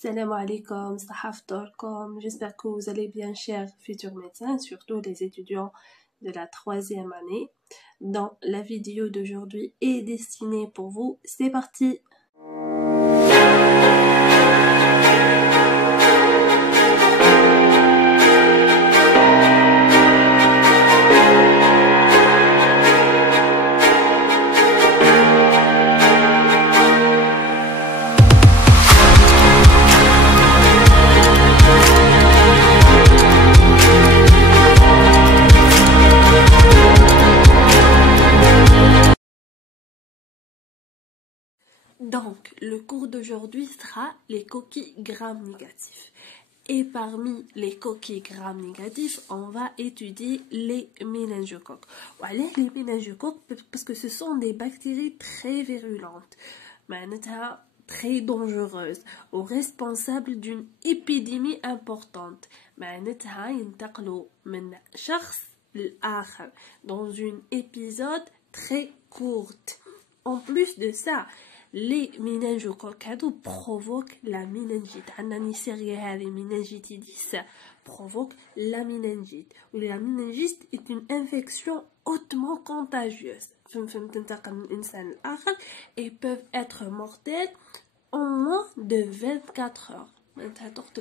Salam alaikum, sahaftolkom. J'espère que vous allez bien, chers futurs médecins, surtout les étudiants de la 3e année. Donc, la vidéo d'aujourd'hui est destinée pour vous. C'est parti! Donc, le cours d'aujourd'hui sera les coquilles gram-négatifs. Et parmi les coquilles gram-négatifs, on va étudier les méningocoques. Voilà, les méningocoques, parce que ce sont des bactéries très virulentes, très dangereuses, ou responsables d'une épidémie importante. Dans une épisode très courte. En plus de ça, les méningocoques provoquent la méningite. Provoque la méningite. La méningite est une infection hautement contagieuse et peuvent être mortelles en moins de 24 heures.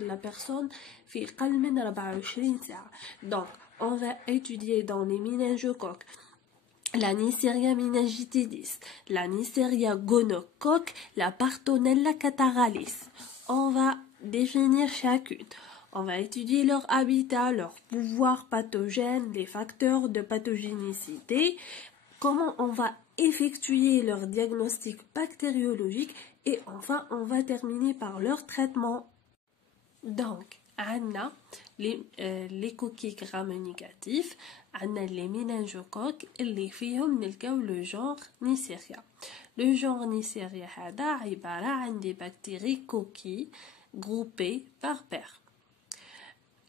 La personne fait donc on va étudier dans les méningocoques la Neisseria meningitidis, la Neisseria gonocoque, la Bartonella cataralis. On va définir chacune. On va étudier leur habitat, leur pouvoir pathogène, les facteurs de pathogénicité, comment on va effectuer leur diagnostic bactériologique et enfin on va terminer par leur traitement. Donc, Anna, les coquilles gram-négatifs, Anna les méningocoques, اللي فيهم نلقاو le genre Neisseria. Le genre Neisseria هذا عبارة عن des bactéries coquilles groupées par paire.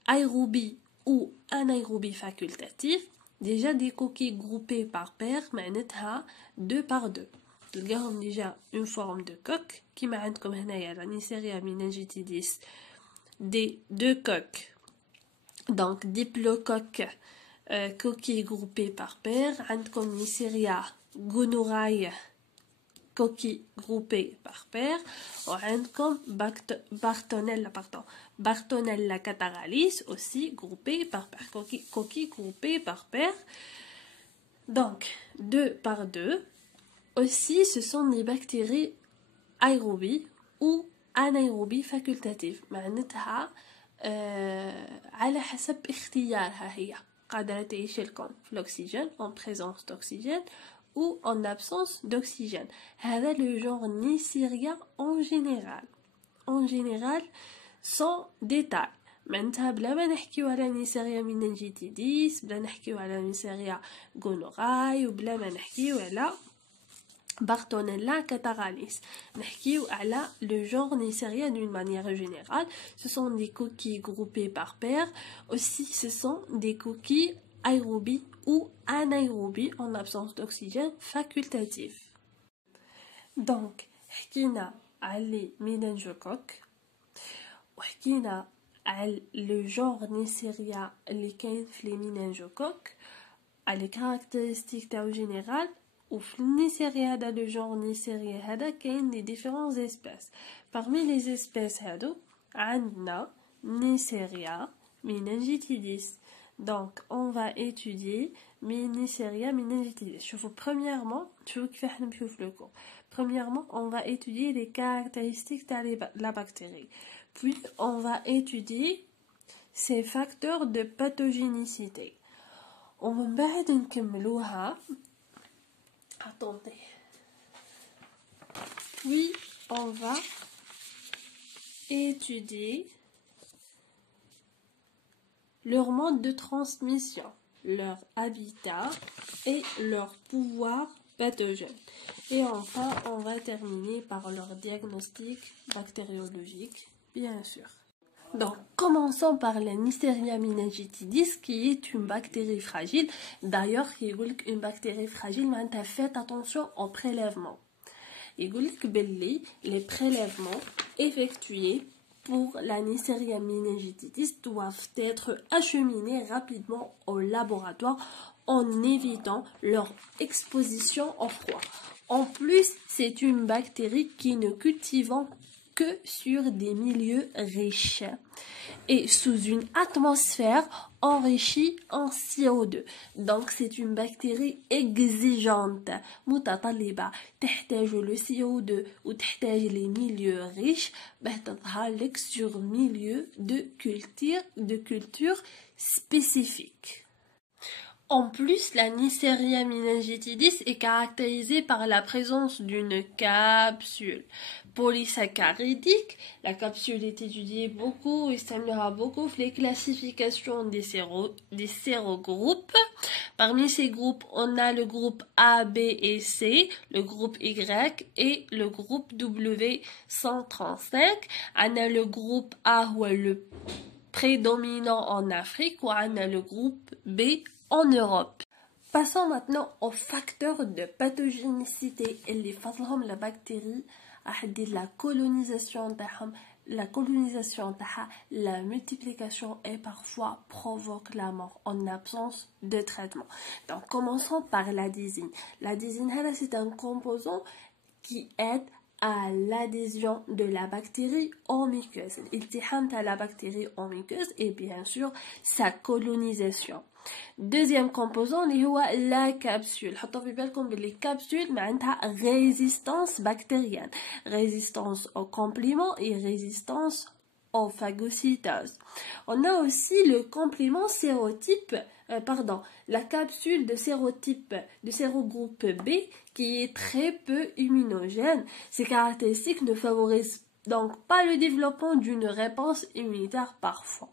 Aérobie ou anaérobie facultative, déjà des coquilles groupées par paire, معناتها 2 par 2. تلقاهم déjà une forme de coque كيما عندكم هنايا la Neisseria meningitidis des 2 coques, donc diplocoques, coquilles groupées par paire. عندكم Neisseria gonorrhoeae, coquilles groupées par paire. وعندكم Bartonella cataralis, aussi groupées par paire, coquilles groupées par paire. Donc 2 par 2. Aussi, ce sont des bactéries aérobies ou anaérobie facultative. معناتها على حسب اختيارها هي قادرة تعيش لكم في الأكسجين en présence d'oxygène ou en absence d'oxygène. هذا le genre Neisseria en général sans détail. معناتها بلا ما نحكيو على Neisseria meningitidis، بلا نحكيو على Neisseria gonorrhoeae، وبلا ما نحكيو على Bartonella cataralis. Le genre Neisseria d'une manière générale, ce sont des coquilles groupées par paire. Aussi, ce sont des coquilles aérobies ou anaérobies en absence d'oxygène facultatif. Donc, حكينا على les méningocoques وحكينا على le genre Neisseria اللي كاين في les méningocoques على les caractéristiques تاعو générales. Ou Neisseria هذا le genre Neisseria هذا كاين des différentes espèces. Parmi les espèces هادو عندنا Neisseria meningitidis. Donc on va étudier Neisseria meningitidis. Premièrement, on va étudier les caractéristiques de la bactérie. Puis on va étudier ses facteurs de pathogénicité. ومن بعد نكملوها. Attendez. Puis, on va étudier leur mode de transmission, leur habitat et leur pouvoir pathogène. Et enfin, on va terminer par leur diagnostic bactériologique, bien sûr. Donc, commençons par la Neisseria meningitidis, qui est une bactérie fragile. D'ailleurs, une bactérie fragile, faites attention au prélèvement. Les prélèvements effectués pour la Neisseria meningitidis doivent être acheminés rapidement au laboratoire en évitant leur exposition au froid. En plus, c'est une bactérie qui ne cultivons que sur des milieux riches et sous une atmosphère enrichie en CO2. Donc c'est une bactérie exigeante, متطلبة, تحتاج le CO2 ou تحتاج les milieux riches, تظهر لك sur milieu de culture spécifique. En plus, la Neisseria meningitidis est caractérisée par la présence d'une capsule polysaccharidique. La capsule est étudiée beaucoup et s'améliorera beaucoup les classifications des sérogroupes. Parmi ces groupes, on a le groupe A, B et C, le groupe Y et le groupe W135. On a le groupe A ou le prédominant en Afrique ou on a le groupe B en Europe. Passons maintenant aux facteurs de pathogénicité اللي فضلهم la bactérie la colonisation تاعها, la multiplication et parfois provoque la mort en absence de traitement. Donc commençons par la lysine. La lysine, c'est un composant qui aide à l'adhésion de la bactérie en muqueuse. الالتحام à la bactérie en muqueuse et bien sûr sa colonisation. Deuxième composant اللي هو la capsule. حطوا في بالكم باللي capsule معناتها résistance bactérienne, résistance aux compléments et résistance aux phagocytoses. On a aussi le complément sérotype, la capsule de sérogroupe B qui est très peu immunogène. Ces caractéristiques ne favorisent donc pas le développement d'une réponse immunitaire parfois.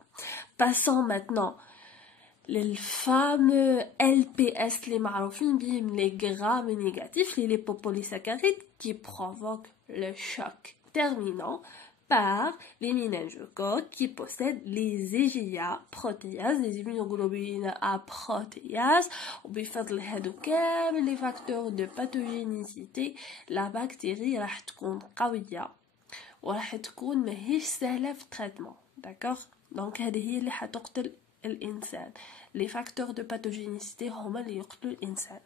Passons maintenant les fameux LPS, les grammes négatifs, les lipopolysaccharides qui provoquent le choc terminant par les méningocoques qui possèdent les EGA protéases, les immunoglobulines A protéases. وبفضل هادو كامل les facteurs de pathogénicité, la bactérie راح تكون قوية وراح تكون ماهيش سهلة في التريتمون. d'accord. donc هذه هي اللي حتقتل الإنسان. Les facteurs de pathogénicité هما اللي يقتلوا الإنسان.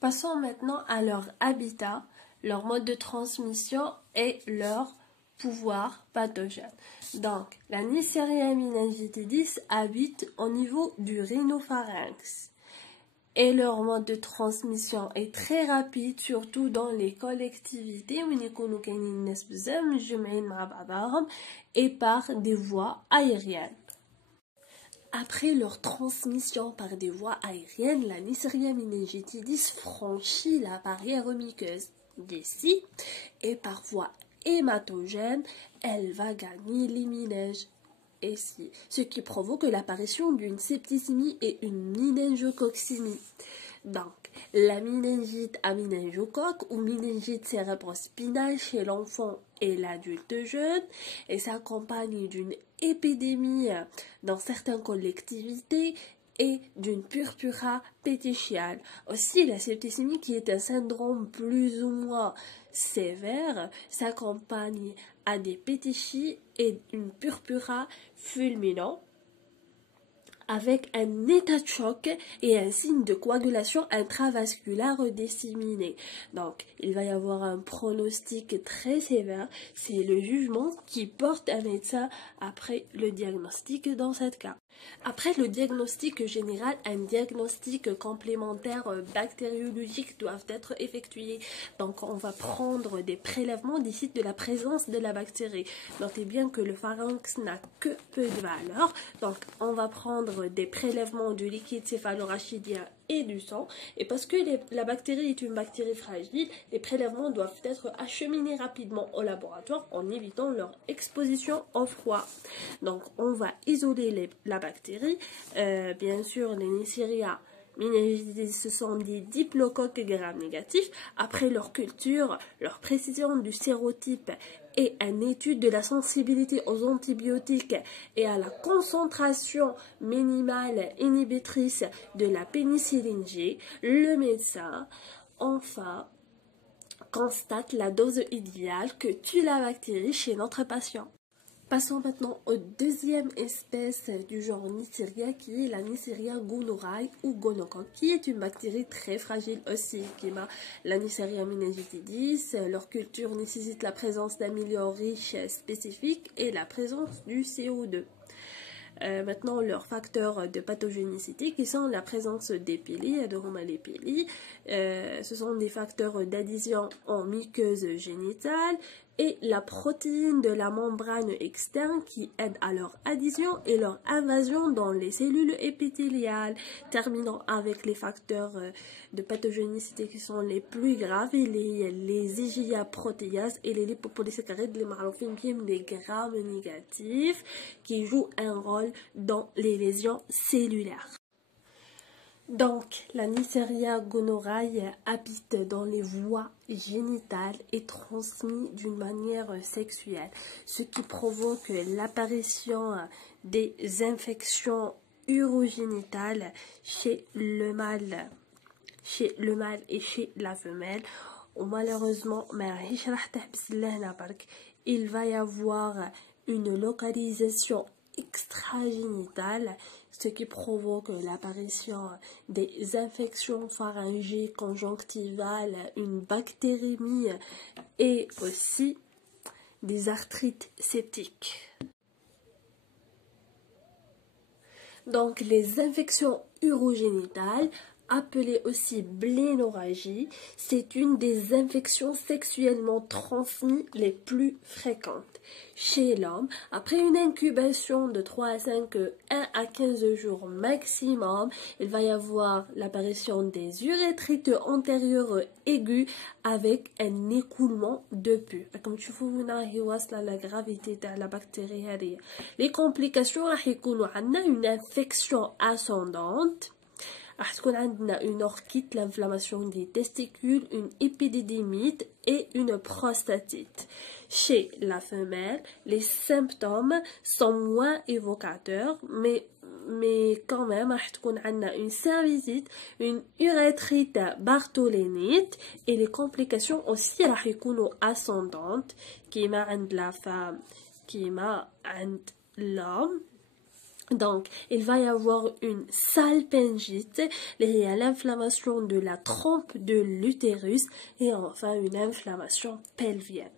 Passons maintenant à leur habitat, leur mode de transmission et leur pouvoir pathogène. Donc, la Neisseria meningitidis habite au niveau du rhinopharynx et leur mode de transmission est très rapide, surtout dans les collectivités et par des voies aériennes. Après leur transmission par des voies aériennes, la Neisseria meningitidis franchit la barrière muqueuse. D'ici, et par voie hématogène, elle va gagner les méninges. Ici, ce qui provoque l'apparition d'une septicémie et une méningococcinée. Donc, la méningite à méningocoque ou méningite cérébrospinale chez l'enfant et l'adulte jeune et s'accompagne d'une épidémie dans certaines collectivités et d'une purpura pétechiale. Aussi, la septicémie, qui est un syndrome plus ou moins sévère, s'accompagne à des pétechies et une purpura fulminante avec un état de choc et un signe de coagulation intravasculaire disséminé. Donc, il va y avoir un pronostic très sévère. C'est le jugement qui porte un médecin après le diagnostic dans ce cas. Après le diagnostic général, un diagnostic complémentaire bactériologique doit être effectué. Donc, on va prendre des prélèvements des sites de la présence de la bactérie. Notez bien que le pharynx n'a que peu de valeur. Donc, on va prendre des prélèvements du liquide céphalorachidien et du sang. Et parce que la bactérie est une bactérie fragile, les prélèvements doivent être acheminés rapidement au laboratoire en évitant leur exposition au froid. Donc, on va isoler la bactérie. Bien sûr, les Neisseria meningitidis, ce sont des diplocoques gram négatifs. Après leur culture, leur précision du sérotype et une étude de la sensibilité aux antibiotiques et à la concentration minimale inhibitrice de la pénicilline G, le médecin, enfin, constate la dose idéale que tue la bactérie chez notre patient. Passons maintenant aux deuxième espèce du genre Neisseria qui est la Neisseria gonorrhoeae ou gonocoque qui est une bactérie très fragile aussi qui est la Neisseria meningitidis. Leur culture nécessite la présence d'un milieu riche spécifique et la présence du CO2. Maintenant, leurs facteurs de pathogénicité qui sont la présence d'épili, de romalépili, ce sont des facteurs d'adhésion en muqueuse génitale et la protéine de la membrane externe qui aide à leur adhésion et leur invasion dans les cellules épithéliales. Terminons avec les facteurs de pathogénicité qui sont les plus graves, les IgA protéases et les lipopolysaccharides, les grammes négatifs qui jouent un rôle dans les lésions cellulaires. Donc, la Neisseria gonorrhoeae habite dans les voies génitales et transmise d'une manière sexuelle, ce qui provoque l'apparition des infections urogénitales chez le mâle et chez la femelle. Malheureusement, il va y avoir une localisation extragénitale, ce qui provoque l'apparition des infections pharyngées, conjonctivales, une bactérémie et aussi des arthrites septiques. Donc les infections urogénitales, appelée aussi blénorragie, c'est une des infections sexuellement transmises les plus fréquentes. Chez l'homme, après une incubation de 3 à 5, 1 à 15 jours maximum, il va y avoir l'apparition des urétrites antérieures aiguës avec un écoulement de pus. Comme tu vois, la gravité de la bactérie. Les complications, une infection ascendante, une orchite, l'inflammation des testicules, une épidédymite et une prostatite. Chez la femelle, les symptômes sont moins évocateurs, mais quand même, une cervicite, une urétrite bartholénite et les complications aussi ascendantes qui m'a la femme, qui m'a l'homme. Donc, il va y avoir une salpingite, l'inflammation de la trompe de l'utérus et enfin une inflammation pelvienne.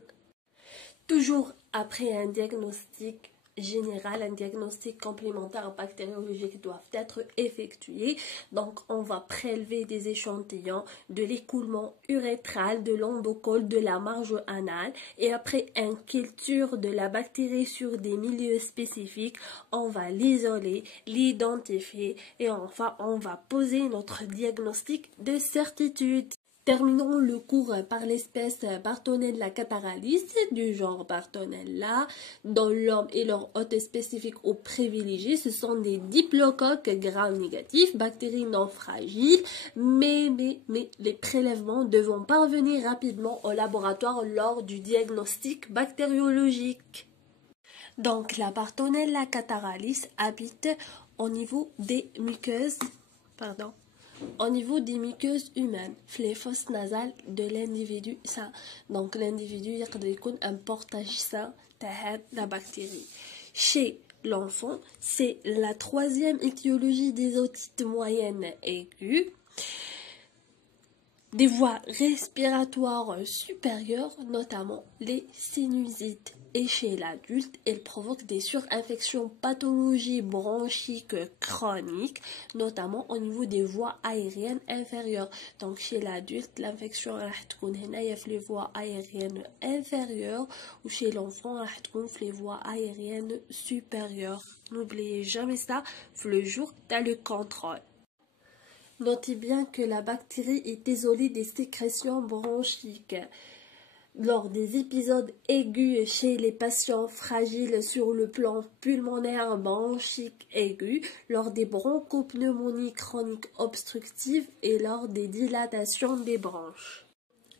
Toujours après un diagnostic général, un diagnostic complémentaire bactériologique doivent être effectués. Donc, on va prélever des échantillons de l'écoulement urétral, de l'endocole, de la marge anale et après une culture de la bactérie sur des milieux spécifiques, on va l'isoler, l'identifier et enfin, on va poser notre diagnostic de certitude. Terminons le cours par l'espèce Bartonella cataralis du genre Bartonella. Dans l'homme et leur hôte spécifique ou privilégié, ce sont des diplocoques gram négatifs, bactéries non fragiles, mais les prélèvements devront parvenir rapidement au laboratoire lors du diagnostic bactériologique. Donc la Bartonella cataralis habite au niveau des muqueuses, au niveau des muqueuses humaines, les fosses nasales de l'individu sain. Donc l'individu il peut être un portage sain de la bactérie. Chez l'enfant, c'est la troisième étiologie des otites moyennes aiguës. Des voies respiratoires supérieures, notamment les sinusites. Et chez l'adulte, elle provoque des surinfections pathologies bronchiques chroniques, notamment au niveau des voies aériennes inférieures. Donc chez l'adulte, l'infection les voies aériennes inférieures ou chez l'enfant, les voies aériennes supérieures. N'oubliez jamais ça, le jour t'as le contrôle. Notez bien que la bactérie est isolée des sécrétions bronchiques. Lors des épisodes aigus chez les patients fragiles sur le plan pulmonaire bronchique aigu, lors des bronchopneumonies chroniques obstructives et lors des dilatations des bronches.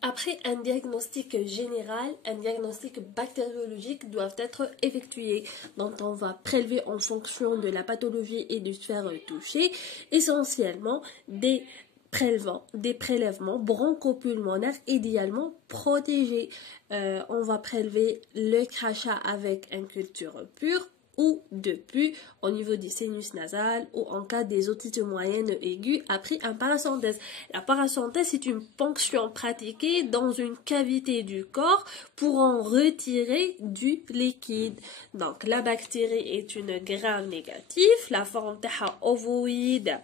Après un diagnostic général, un diagnostic bactériologique doit être effectué, dont on va prélever en fonction de la pathologie et du sphère touchée, essentiellement des des prélèvements bronchopulmonaires idéalement protégés. On va prélever le crachat avec une culture pure ou de pus au niveau du sinus nasal ou en cas des otites moyennes aiguës après un paracenthèse. La paracenthèse est une ponction pratiquée dans une cavité du corps pour en retirer du liquide. Donc la bactérie est une gram négative, la forme ovoïde,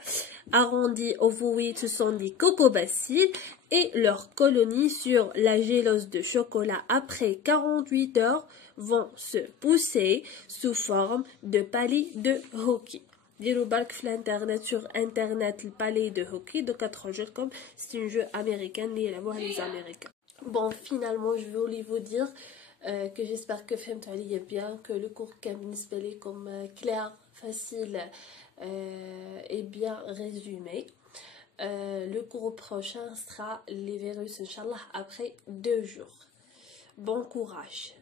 arrondi ovoïde, ce sont des cocobacilles et leur colonie sur la gélose de chocolat après 48 heures vont se pousser sous forme de palais de hockey. ديروا بالك في الانترنت sur internet le palais de hockey de 4 jours comme c'est un jeu américain اللي يلعبوها les américains. Bon, finalement je voulais vous dire que j'espère que فهمتوا عليا bien, que le cours كان بالنسبه لكم clair, facile et bien résumé. Le cours prochain sera les virus, Inch'Allah, après 2 jours. Bon courage.